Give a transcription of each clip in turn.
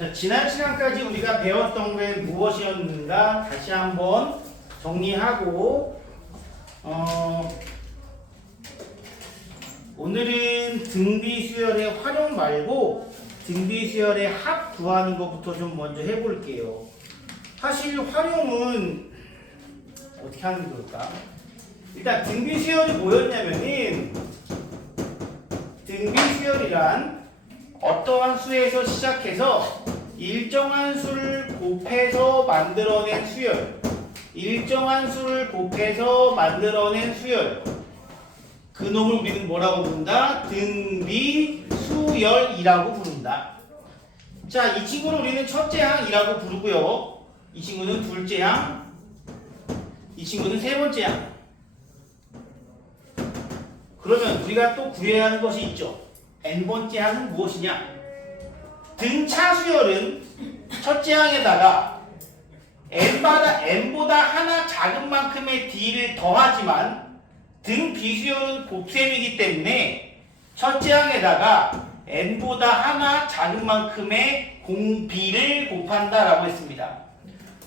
자, 지난 시간까지 우리가 배웠던 게 무엇이었는가 다시 한번 정리하고 오늘은 등비수열의 활용 말고 등비수열의 합 구하는 것부터 좀 먼저 해볼게요. 사실 활용은 어떻게 하는 걸까? 일단 등비수열이 뭐였냐면은 등비수열이란 어떠한 수에서 시작해서 일정한 수를 곱해서 만들어낸 수열, 일정한 수를 곱해서 만들어낸 수열, 그 놈을 우리는 뭐라고 부른다? 등비수열이라고 부른다. 자, 이 친구를 우리는 첫째 항이라고 부르고요. 이 친구는 둘째 항, 이 친구는 세 번째 항. 그러면 우리가 또 구해야 하는 것이 있죠. n번째 항은 무엇이냐? 등차 수열은 첫째 항에다가 n보다 하나 작은 만큼의 d를 더하지만 등 비수열은 곱셈이기 때문에 첫째 항에다가 n보다 하나 작은 만큼의 공비를 곱한다라고 했습니다.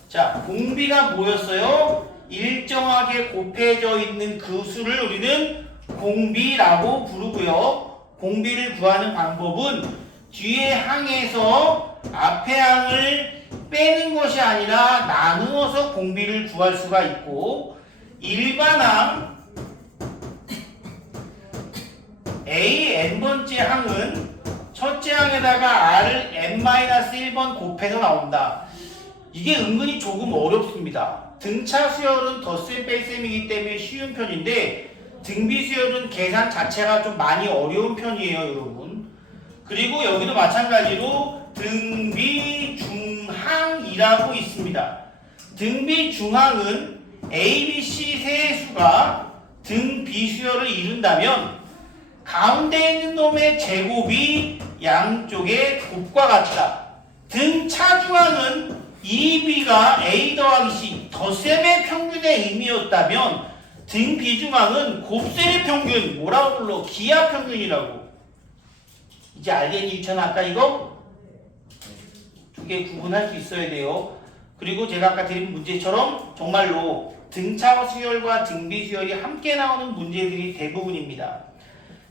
자, 공비가 뭐였어요? 일정하게 곱해져 있는 그 수를 우리는 공비라고 부르고요. 공비를 구하는 방법은 뒤에 항에서 앞에 항을 빼는 것이 아니라 나누어서 공비를 구할 수가 있고, 일반항 A n번째 항은 첫째 항에다가 R을 n-1번 곱해서 나온다. 이게 은근히 조금 어렵습니다. 등차 수열은 덧셈 뺄셈이기 때문에 쉬운 편인데 등비수열은 계산 자체가 좀 많이 어려운 편이에요, 여러분. 그리고 여기도 마찬가지로 등비중항이라고 있습니다. 등비중항은 A, B, C 세 수가 등비수열을 이룬다면 가운데 있는 놈의 제곱이 양쪽의 곱과 같다. 등차중항은 2B가 A 더하기 C 덧셈의 평균의 의미였다면 등비중항은 곱셈의 평균, 뭐라고 불러? 기하평균이라고. 이제 알겠니? 유찬아, 아까 이거? 두 개 구분할 수 있어야 돼요. 그리고 제가 아까 드린 문제처럼 정말로 등차 수열과 등비수열이 함께 나오는 문제들이 대부분입니다.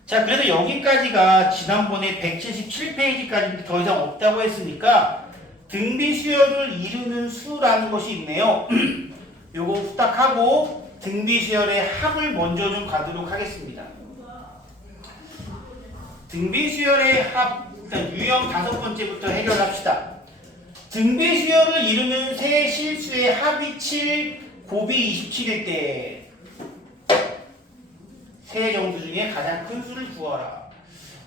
자, 그래서 여기까지가 지난번에 177페이지까지 더 이상 없다고 했으니까 등비수열을 이루는 수라는 것이 있네요. 요거 후딱 하고 등비수열의 합을 먼저 좀 가도록 하겠습니다. 등비수열의 합, 일단 유형 5번째부터 해결합시다. 등비수열을 이루는 세 실수의 합이 7, 곱이 27일 때 세 정수 중에 가장 큰 수를 구하라.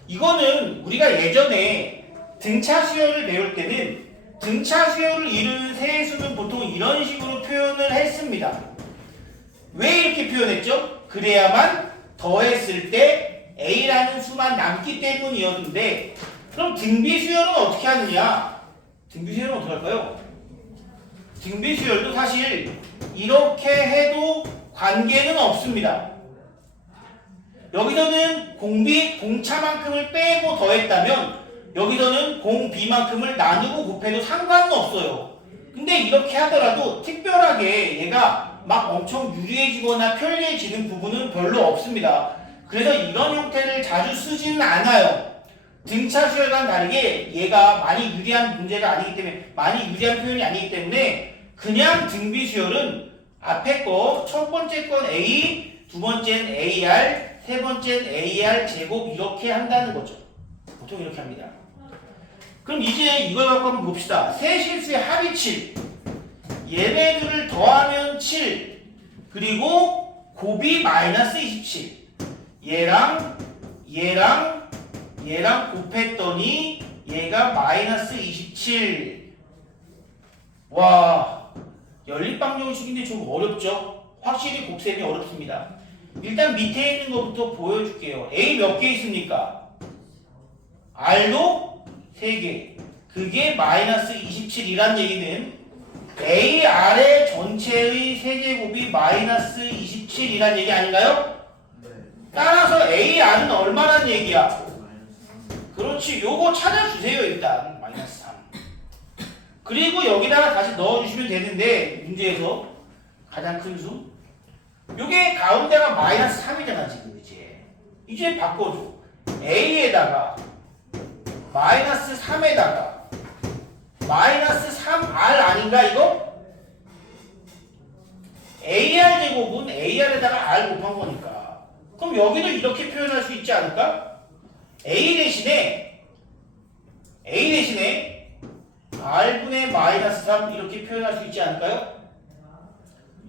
이거는 우리가 예전에 등차 수열을 배울 때는 등차 수열을 이루는 세 수는 보통 이런 식으로 표현을 했습니다. 왜 이렇게 표현했죠? 그래야만 더했을 때 A라는 수만 남기 때문이었는데, 그럼 등비수열은 어떻게 하느냐? 등비수열은 어떻게 할까요? 등비수열도 사실 이렇게 해도 관계는 없습니다. 여기서는 공차만큼을 빼고 더했다면 여기서는 공비만큼을 나누고 곱해도 상관은 없어요. 근데 이렇게 하더라도 특별하게 얘가 막 엄청 유리해지거나 편리해지는 부분은 별로 없습니다. 그래서 이런 형태를 자주 쓰지는 않아요. 등차 수열과는 다르게 얘가 많이 유리한 문제가 아니기 때문에, 많이 유리한 표현이 아니기 때문에 그냥 등비수열은 앞에 거, 첫 번째 건 A, 두 번째는 AR, 세 번째는 AR 제곱 이렇게 한다는 거죠. 보통 이렇게 합니다. 그럼 이제 이걸 갖고 한번 봅시다. 세 실수의 합이 7. 얘네들을 더하면 7. 그리고 곱이 마이너스 27. 얘랑 곱했더니 얘가 마이너스 27. 와, 연립방정식인데 좀 어렵죠? 확실히 곱셈이 어렵습니다. 일단 밑에 있는 것부터 보여줄게요. A 몇 개 있습니까? R도 3개. 그게 마이너스 27이란 얘기는 A, R의 전체의 세제곱이 마이너스 27이란 얘기 아닌가요? 따라서 A, R은 얼마란 얘기야? 그렇지. 요거 찾아주세요. 일단 마이너스 3. 그리고 여기다가 다시 넣어주시면 되는데 문제에서 가장 큰 수. 요게 가운데가 마이너스 3이잖아 지금 이제 바꿔줘. A에다가 마이너스 3에다가 마이너스 3R 아닌가 이거? AR 제곱은 AR에다가 R 곱한 거니까 그럼 여기도 이렇게 표현할 수 있지 않을까? A 대신에 R분의 마이너스 3 이렇게 표현할 수 있지 않을까요?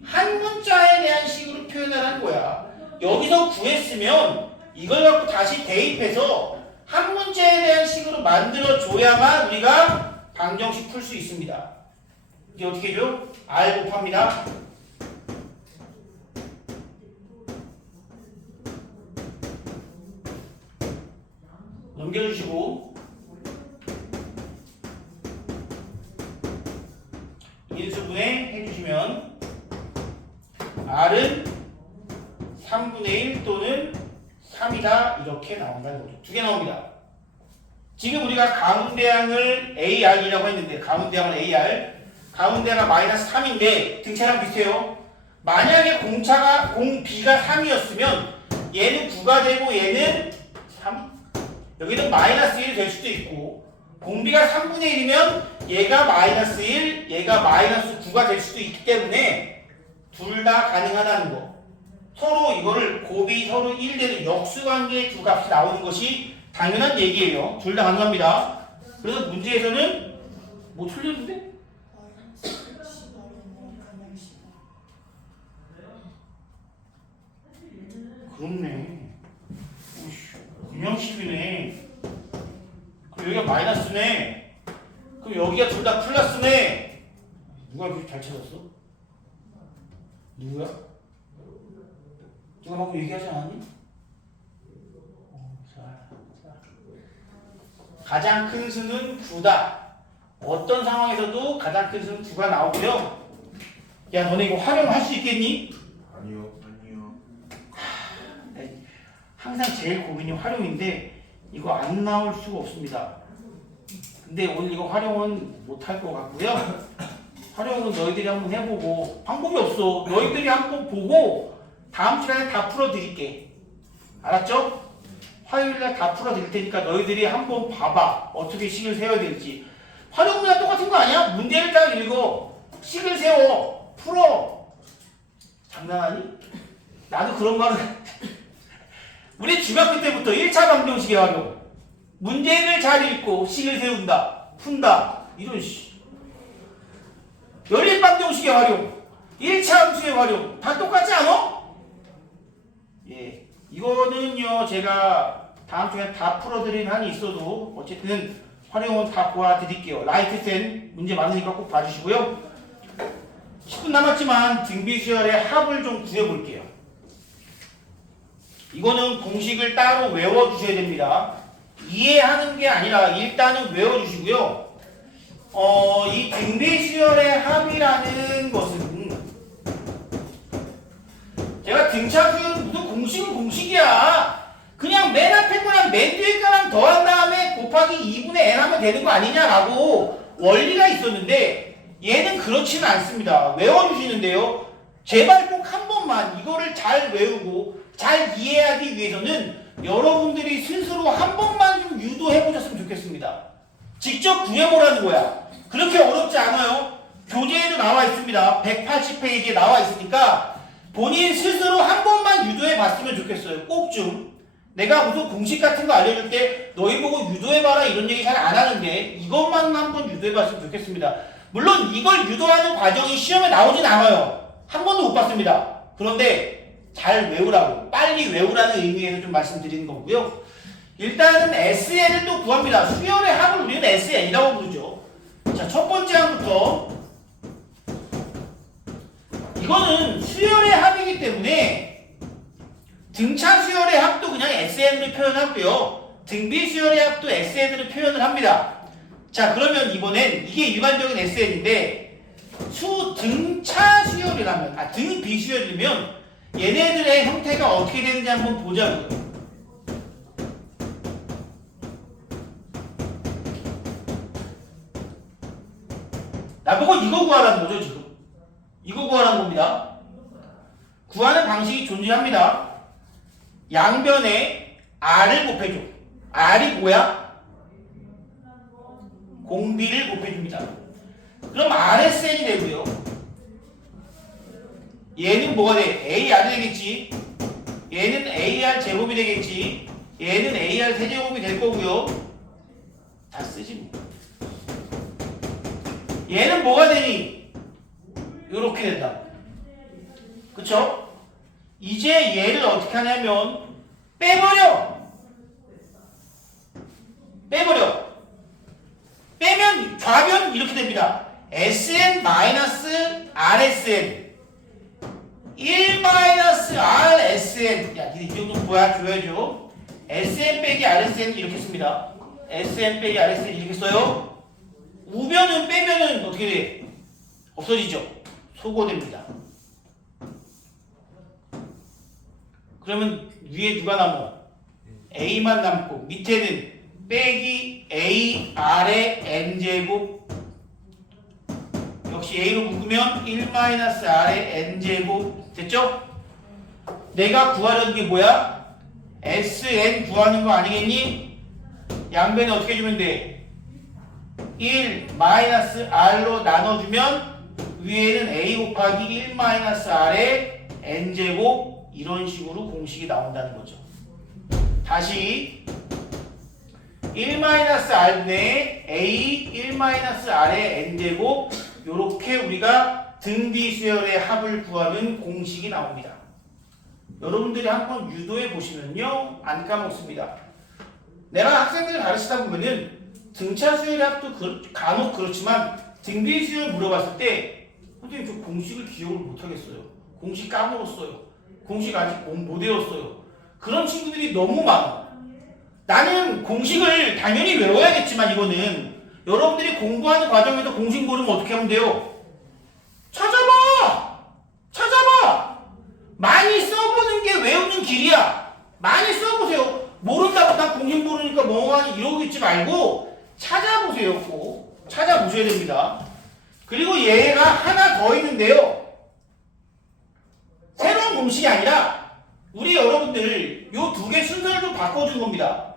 한 문자에 대한 식으로 표현하라는 거야. 여기서 구했으면 이걸 갖고 다시 대입해서 한 문자에 대한 식으로 만들어줘야만 우리가 방정식 풀 수 있습니다. 이제 어떻게 해줘? R 곱합니다. 넘겨주시고 인수분해 해주시면 R은 3분의 1 또는 3이다 이렇게 나온다는 거죠. 두 개 나옵니다. 지금 우리가 가운데항을 AR이라고 했는데 가운데항을 AR 가운데가 마이너스 3인데 등차랑 비슷해요. 만약에 공B가 3이었으면 얘는 9가 되고 얘는 3 여기는 마이너스 1이 될 수도 있고 공B가 3분의 1이면 얘가 마이너스 1 얘가 마이너스 9가 될 수도 있기 때문에 둘 다 가능하다는 거. 서로 이거를 곱이 서로 1 되는 역수관계의 두 값이 나오는 것이 당연한 얘기예요. 둘 다 가능합니다. 그래서 문제에서는 뭐 틀렸는데? 그렇네. 그냥 10이네. 그럼 여기가 마이너스네. 그럼 여기가 둘 다 플러스네. 누가 그렇게 잘 찾았어? 누구야? 누가 방금 얘기하지 않았니? 가장 큰 수는 9다. 어떤 상황에서도 가장 큰 수는 9가 나오고요. 야, 너네 이거 활용할 수 있겠니? 아니요. 항상 제일 고민이 활용인데 이거 안 나올 수가 없습니다. 근데 오늘 이거 활용은 못할 것 같고요. 활용은 너희들이 한번 해보고 방법이 없어. 너희들이 한번 보고 다음 시간에 다 풀어드릴게. 알았죠? 화요일날 다 풀어드릴 테니까 너희들이 한번 봐봐. 어떻게 식을 세워야 될지. 활용이랑 똑같은 거 아니야? 문제를 딱 읽어. 식을 세워. 풀어. 장난하니? 나도 그런 말은 우리 중학교 때부터 1차 방정식의 활용. 문제를 잘 읽고 식을 세운다. 푼다. 이런 연립 방정식의 활용. 1차 함수의 활용. 다 똑같지 않아? 예. 이거는요, 제가 다음 주에 다 풀어드린 한이 있어도 어쨌든 활용은 다 보아드릴게요. 라이트센 문제 많으니까 꼭 봐주시고요. 10분 남았지만 등비수열의 합을 좀 구해볼게요. 이거는 공식을 따로 외워주셔야 됩니다. 이해하는 게 아니라 일단은 외워주시고요. 이 등비수열의 합이라는 것은 제가 등차수열은 무슨 공식은 공식이야. 그냥 맨 앞에 거랑 맨 뒤에 거랑 더한 다음에 곱하기 2분의 n 하면 되는 거 아니냐라고 원리가 있었는데 얘는 그렇지는 않습니다. 외워주시는데요. 제발 꼭 한 번만 이거를 잘 외우고 잘 이해하기 위해서는 여러분들이 스스로 한 번만 좀 유도해보셨으면 좋겠습니다. 직접 구해보라는 거야. 그렇게 어렵지 않아요. 교재에도 나와 있습니다. 180페이지에 나와 있으니까 본인 스스로 한 번만 유도해봤으면 좋겠어요. 꼭 좀. 내가 무슨 공식 같은 거 알려줄 때 너희 보고 유도해봐라 이런 얘기 잘 안 하는데 이것만 한번 유도해봤으면 좋겠습니다. 물론 이걸 유도하는 과정이 시험에 나오진 않아요. 한 번도 못 봤습니다. 그런데 잘 외우라고, 빨리 외우라는 의미에서 좀 말씀드리는 거고요. 일단은 SN을 또 구합니다. 수열의 합을 우리는 SN이라고 부르죠. 자, 첫 번째 항부터. 이거는 수열의 합이기 때문에 등차 수열의 합도 그냥 SN으로 표현하고요. 등비 수열의 합도 SN으로 표현을 합니다. 자, 그러면 이번엔 이게 일반적인 SN인데 등차 수열이라면, 등비 수열이면 얘네들의 형태가 어떻게 되는지 한번 보자고요. 나보고 이거 구하라는 거죠, 지금. 이거 구하라는 겁니다. 구하는 방식이 존재합니다. 양변에 R을 곱해줘. R이 뭐야? 공비를 곱해줍니다. 그럼 RSN이 되고요. 얘는 뭐가 돼? AR 되겠지. 얘는 AR 제곱이 되겠지. 얘는 AR 세제곱이 될 거고요. 다 쓰지 뭐. 얘는 뭐가 되니? 이렇게 된다. 그쵸? 이제 얘를 어떻게 하냐면 빼버려. 빼면 좌변 이렇게 됩니다. SN-RSN 1-RSN. 야, 니네 이 정도 보여줘야죠. SN 빼기 RSN 이렇게 씁니다. SN 빼기 RSN 이렇게 써요. 우변은 빼면은 어떻게 돼? 없어지죠. 소거됩니다. 그러면 위에 누가 남아? A만 남고 밑에는 빼기 A R의 N제곱. 역시 A로 묶으면 1-R의 N제곱. 됐죠? 내가 구하려는 게 뭐야? SN 구하는 거 아니겠니? 양변에 어떻게 해주면 돼? 1-R로 나눠주면 위에는 A 곱하기 1-R의 N제곱. 이런 식으로 공식이 나온다는 거죠. 다시 1-R 내에 A 1-R의 N제곱. 요렇게 우리가 등비수열의 합을 구하는 공식이 나옵니다. 여러분들이 한번 유도해 보시면요, 안 까먹습니다. 내가 학생들을 가르치다 보면은 등차수열의 합도 간혹 그렇지만 등비수열 물어봤을 때 선생님 저 공식을 기억을 못 하겠어요. 공식 까먹었어요. 공식 아직 못 외웠어요. 그런 친구들이 너무 많아. 나는 공식을 당연히 외워야겠지만 이거는 여러분들이 공부하는 과정에서 공식 모르면 어떻게 하면 돼요? 찾아봐! 많이 써보는 게 외우는 길이야. 많이 써보세요. 모른다고 다 공식 모르니까 멍하니 이러고 있지 말고 찾아보세요. 꼭 찾아보셔야 됩니다. 그리고 얘가 하나 더 있는데요. 새로운 공식이 아니라 우리 여러분들 요 두 개 순서를 좀 바꿔준 겁니다.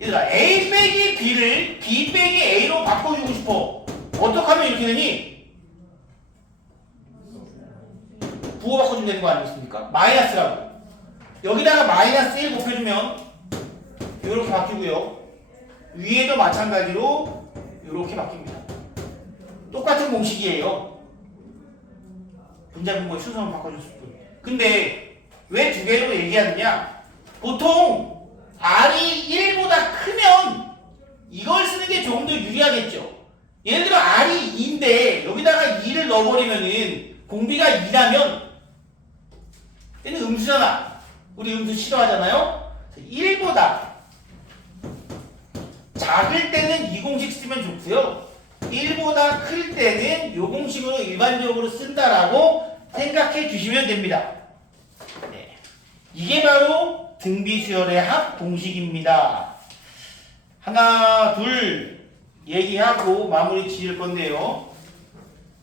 얘들아, A 빼기 B를 B 빼기 A로 바꿔주고 싶어. 어떻게 하면 이렇게 되니? 부호 바꿔주면 되는 거 아니겠습니까? 마이너스라고. 여기다가 마이너스 1 곱해주면 이렇게 바뀌고요. 위에도 마찬가지로 이렇게 바뀝니다. 똑같은 공식이에요. 분자분모의 순서만 바꿔줬을 뿐. 근데 왜 두 개로 얘기하느냐? 보통 R이 1보다 크면 이걸 쓰는 게 조금 더 유리하겠죠. 예를 들어 R이 2인데 여기다가 2를 넣어버리면은 공비가 2라면 얘는 음수잖아. 우리 음수 싫어하잖아요. 1보다 작을 때는 이 공식 쓰면 좋고요. 1보다 클 때는 이 공식으로 일반적으로 쓴다라고 생각해 주시면 됩니다. 네. 이게 바로 등비수열의 합 공식입니다. 하나, 둘 얘기하고 마무리 지을 건데요.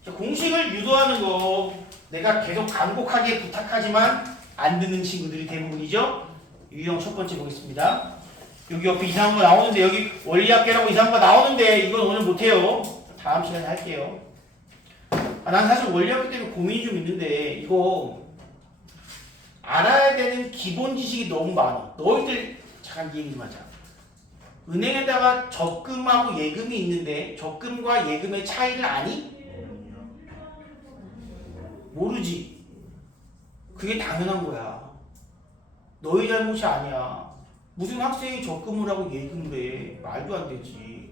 공식을 유도하는 거 내가 계속 간곡하게 부탁하지만 안 듣는 친구들이 대부분이죠. 유형 첫 번째 보겠습니다. 여기 옆에 이상한 거 나오는데 여기 원리학계라고 이상한 거 나오는데 이건 오늘 못해요. 다음 시간에 할게요. 난 사실 원리학계 때문에 고민이 좀 있는데 이거 알아야 되는 기본 지식이 너무 많아. 너희들 잠깐 얘기 좀 하자. 은행에다가 적금하고 예금이 있는데 적금과 예금의 차이를 아니? 모르지. 그게 당연한 거야. 너희 잘못이 아니야. 무슨 학생이 적금을 하고 예금을 해. 말도 안 되지.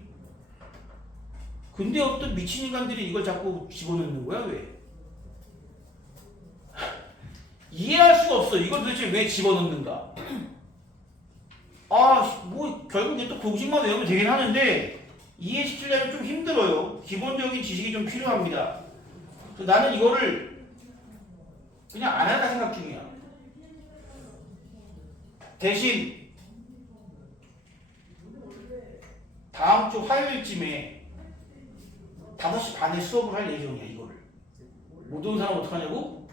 근데 어떤 미친 인간들이 이걸 자꾸 집어넣는 거야, 왜? 이해할 수가 없어. 이걸 도대체 왜 집어넣는가? 결국 또 공식만 외우면 되긴 하는데 이해시키려면 좀 힘들어요. 기본적인 지식이 좀 필요합니다. 그래서 나는 이거를 그냥 안 할까 생각 중이야. 대신 다음 주 화요일쯤에 5시 반에 수업을 할 예정이야 이거를. 못 오는 사람 어떡하냐고?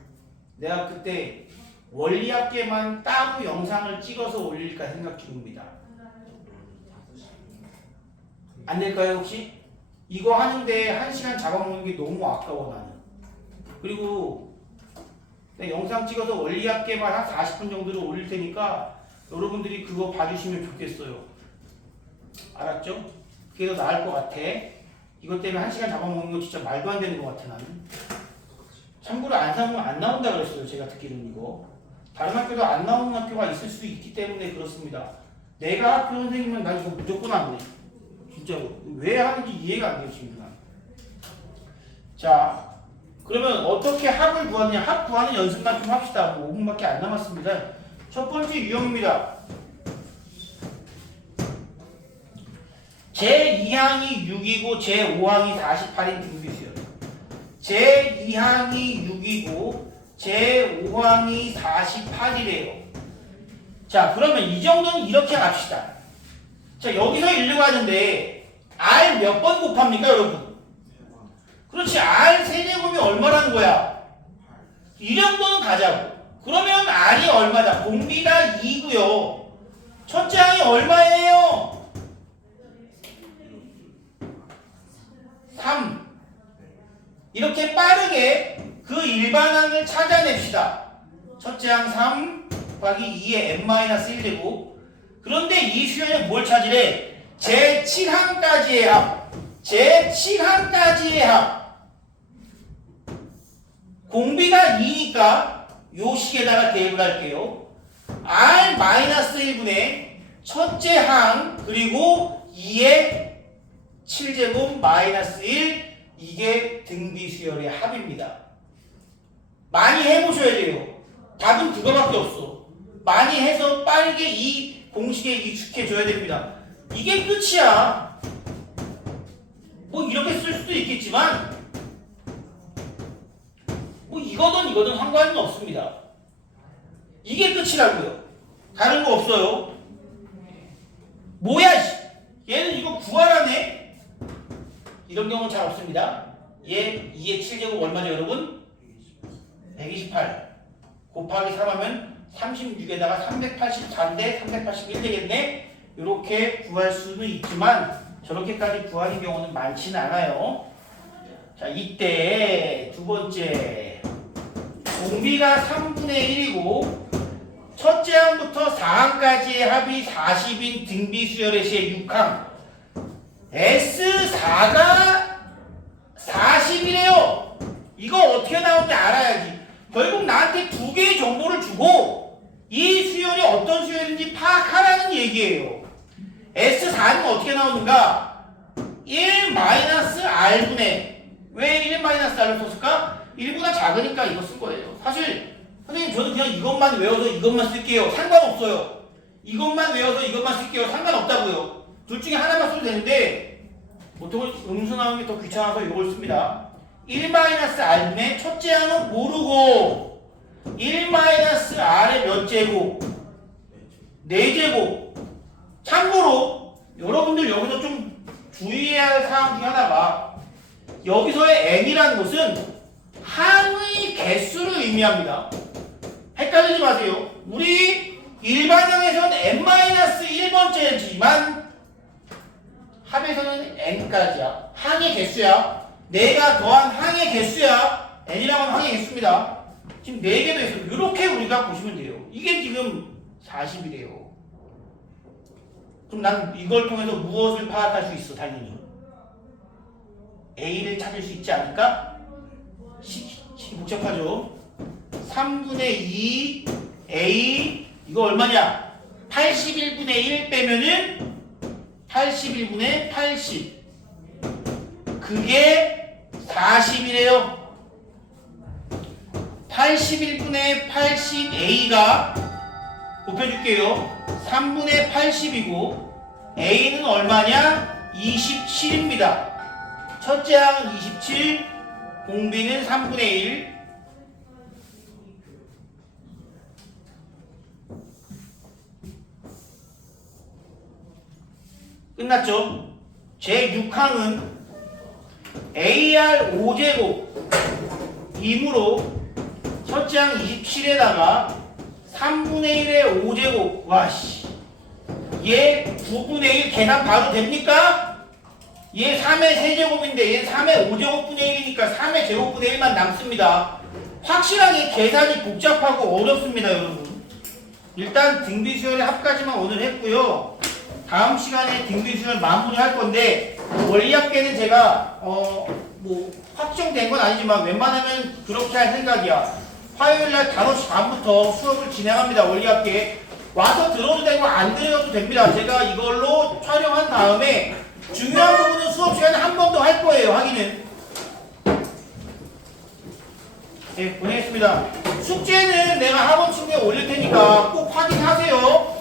내가 그때 원리학계만 따로 영상을 찍어서 올릴까 생각 중입니다. 안 될까요 혹시? 이거 하는데 1시간 잡아먹는 게 너무 아까워 나는. 그리고 내가 영상 찍어서 원리학계만 한 40분 정도로 올릴 테니까 여러분들이 그거 봐주시면 좋겠어요. 알았죠? 그게 더 나을 것 같아. 이것 때문에 1시간 잡아먹는 거 진짜 말도 안 되는 것 같아 나는. 참고로 안 사면 안 나온다 그랬어요. 제가 듣기로는 이거. 다른 학교도 안 나오는 학교가 있을 수 있기 때문에 그렇습니다. 내가 학교 선생님은 난 이거 무조건 안 돼. 진짜로. 왜 하는지 이해가 안 돼요 지금 난. 자, 그러면 어떻게 합을 구하느냐. 합 구하는 연습만 좀 합시다. 5분밖에 안 남았습니다. 첫 번째 유형입니다. 제2항이 6이고 제5항이 48인 등비수열. 제2항이 6이고 제5항이 48이래요. 자, 그러면 이 정도는 이렇게 갑시다. 자, 여기서 이르고 하는데 R 몇 번 곱합니까 여러분? 그렇지. R 세제곱이 얼마라는 거야? 이 정도는 가자고. 그러면 R이 얼마다? 공비가 2고요. 첫째 항이 얼마예요? 3. 이렇게 빠르게 그 일반항을 찾아냅시다. 첫째 항 3 곱하기 2의 n-1제곱. 그런데 이 수열에 뭘 찾으래? 제7항까지의 합. 제7항까지의 합. 공비가 2니까 요 식에다가 대입을 할게요. r-1분의 첫째 항 그리고 2의 7제곱 마이너스 1 이게 등비수열의 합입니다. 많이 해보셔야 돼요. 답은 그거밖에 없어. 많이 해서 빠르게 이 공식에 익숙해져야 됩니다. 이게 끝이야. 뭐 이렇게 쓸 수도 있겠지만 뭐 이거든 상관은 없습니다. 이게 끝이라고요. 다른 거 없어요. 뭐야 얘는 이거 구하라네. 이런 경우는 잘 없습니다. 얘 2의 7제곱 얼마죠 여러분? 128 곱하기 3하면 36에다가 384인데 381 되겠네. 이렇게 구할 수는 있지만 저렇게까지 구하는 경우는 많지는 않아요. 자, 이때 두 번째 공비가 3분의 1이고 첫째 항부터 4항까지의 합이 40인 등비수열의 시의 6항 S4가 40이래요. 이거 어떻게 나오는지 알아야지. 결국 나한테 두 개의 정보를 주고 이 수열이 어떤 수열인지 파악하라는 얘기예요. S4는 어떻게 나오는가? 1-R분의 왜 1-R을 썼을까? 1보다 작으니까 이거 쓴 거예요. 사실 선생님 저는 그냥 이것만 외워서 이것만 쓸게요. 상관없어요. 이것만 외워서 이것만 쓸게요. 상관없다고요. 둘 중에 하나만 써도 되는데 보통은 음수 나오는 게 더 귀찮아서 이걸 씁니다. 1-R분의 첫째 항은 모르고 1-R의 몇 제곱? 4제곱. 참고로 여러분들 여기서 좀 주의해야 할 사항 중에 하나가 여기서의 n이라는 것은 항의 개수를 의미합니다. 헷갈리지 마세요. 우리 일반형에서는 n-1번째지만 합에서는 n까지야. 항의 개수야. 내가 더한 항의 개수야. n이라고 하면 항의 개수입니다. 지금 4개도 있어요. 이렇게 우리가 보시면 돼요. 이게 지금 40이래요. 그럼 난 이걸 통해서 무엇을 파악할 수 있어? 당연히 A를 찾을 수 있지 않을까? 복잡하죠? 3분의 2 A 이거 얼마냐? 81분의 1 빼면은 81분의 80 그게 40이래요. 81분의 80 A가 곱해줄게요. 3분의 80이고 A는 얼마냐? 27입니다. 첫째 항은 27, 공비는 3분의 1. 끝났죠? 제 6항은 AR 5제곱 이므로 첫째 항 27에다가 3분의 1의 5제곱 와씨 얘 9분의 1 계산 바로 됩니까? 얘 3의 세제곱인데 얘 3의 5제곱분의 1이니까 3의 제곱분의 1만 남습니다. 확실하게 계산이 복잡하고 어렵습니다 여러분. 일단 등비수열의 합까지만 오늘 했고요. 다음 시간에 등비수열 마무리할 건데 원리합계는 제가 뭐 확정된 건 아니지만 웬만하면 그렇게 할 생각이야. 화요일날 5시 반부터 수업을 진행합니다. 원리합계 와서 들어도 되고 안 들어도 됩니다. 제가 이걸로 촬영한 다음에 중요한 부분은 수업 시간에 한 번 더 할 거예요. 확인은. 네, 보내겠습니다. 숙제는 내가 학원 친구에 올릴 테니까 꼭 확인하세요.